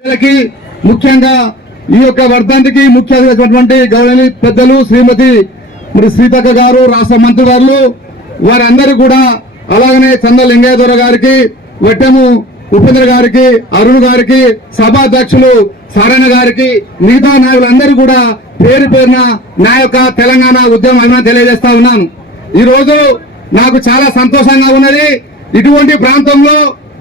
ప్రజలకి ముఖ్యంగా ఈ యొక్క వర్ధంతికి ముఖ్య అతిథి గౌరవని పెద్దలు శ్రీమతి మరి సీతక్క గారు రాష్ట్ర మంత్రి గారు వారందరూ కూడా అలాగనే చంద లింగయ్య గారికి వెట్టము ఉపేంద్ర గారికి అరుణ్ గారికి సభాధ్యక్షులు సారణ గారికి మిగతా నాయకులందరూ కూడా పేరు పేరున నా యొక్క తెలంగాణ ఉద్యమం అభిమానం తెలియజేస్తా ఉన్నాను. ఈరోజు నాకు చాలా సంతోషంగా ఉన్నది. ఇటువంటి ప్రాంతంలో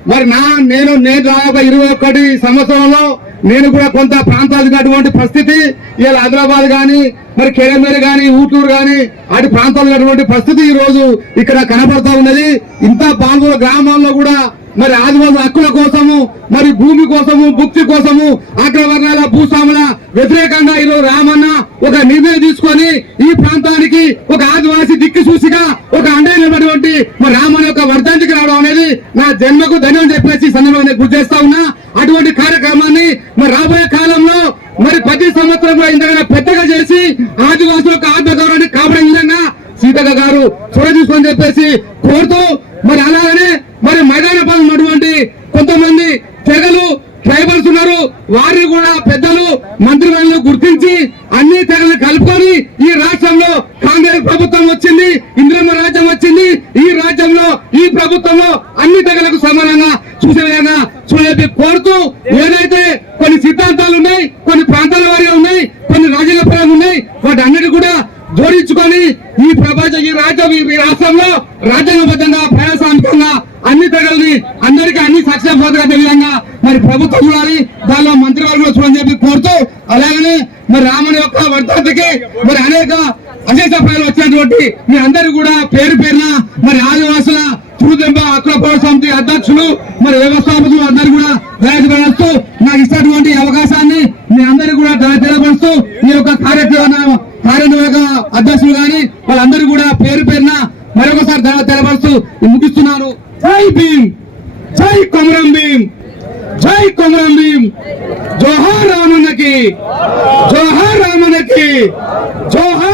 మరి నా నేను నేను దాదాపు ఇరవై ఒకటి సంవత్సరంలో నేను కూడా కొంత ప్రాంతాలకు అటువంటి పరిస్థితి ఇలా హైదరాబాద్ కానీ మరి కేరమేరు కానీ ఊట్లూరు కానీ అటు ప్రాంతాలకు అటువంటి పరిస్థితి ఈ రోజు ఇక్కడ కనపడతా ఉన్నది. ఇంత పాల్గొన గ్రామాల్లో కూడా మరి ఆదివాసుల హక్కుల కోసము మరి భూమి కోసము భుక్తి కోసము అగ్రవర్ణాల భూస్వాముల వ్యతిరేకంగా ఈరోజు రామన్న ఒక నిర్ణయం తీసుకొని ఈ ప్రాంతానికి ఒక ఆదివాసి దిక్కు చూసిగా ఒక అండైనటువంటి మరి రామన్న యొక్క వర్ధానికి రావడం అనేది నా జన్మకు ధన్యం చెప్పేసి సందర్భంగా గుర్తు చేస్తా ఉన్నా. అటువంటి కార్యక్రమాన్ని మరి రాబోయే కాలంలో మరి ప్రతి సంవత్సరంలో ఇంతకన్నా పెద్దగా చేసి ఆదివాసులకు ఆత్మగౌరవాన్ని కాపాడే విధంగా సీతక్క గారు చూడ చూసుకొని చెప్పేసి కోరుతూ మరి అలాగనే మరి మైదాన వారిని కూడా పెద్దలు మంత్రివర్యులు గుర్తించి అన్ని తెగలు కలుపుకొని ఈ రాష్ట్రంలో కాంగ్రెస్ ప్రభుత్వం వచ్చింది ఇంద్రమ్మ రాజ్యం వచ్చింది. ఈ రాజ్యంలో ఈ ప్రభుత్వంలో అన్ని తెగలకు సమానంగా చూసే విధంగా చూడేది కోరుతూ ఏదైతే కొన్ని సిద్ధాంతాలు ఉన్నాయి కొన్ని ప్రాంతాల వారిగా ఉన్నాయి కొన్ని రాజకీయ పరంగా ఉన్నాయి వాటి అన్నిటి కూడా జోడించుకొని ఈ ప్రపంచ ఈ రాజ్యం ఈ రాష్ట్రంలో రాజ్యాంగబద్ధంగా ప్రజాస్వామికంగా అన్ని తెగల్ని అందరికీ అన్ని సక్సెస్ పొందగా విధంగా మరి ప్రభుత్వం చూడాలి. దానిలో మంత్రివర్గం చూడని చెప్పి కోరుతూ అలాగనే మరి రాముని యొక్క వర్ధంతికి మరి అనేక అశేష ప్రజలు వచ్చినటువంటి మీ అందరూ కూడా పేరు పేరున మరి ఆదివాసుల తురుదెంబ అక్రపౌర సమితి అధ్యక్షులు మరి వ్యవస్థాపకులు అందరూ కూడా దయచేస్తూ నాకు ఇచ్చినటువంటి అవకాశాన్ని మీ అందరూ కూడా తెలియపరుస్తూ ఈ యొక్క కార్యక్రమ కార్యనిర్వాహక అధ్యక్షులు గాని వాళ్ళందరూ కూడా పేరు పేరున మరొకసారి ధన్యవాదాలు తెలియపరుస్తూ ముగిస్తున్నారు. జై భీమ్! జై కొమరం జై కొమరం భీమ్ జోహార్ రామన్నకి జోహార్ రామన్నకి జోహార్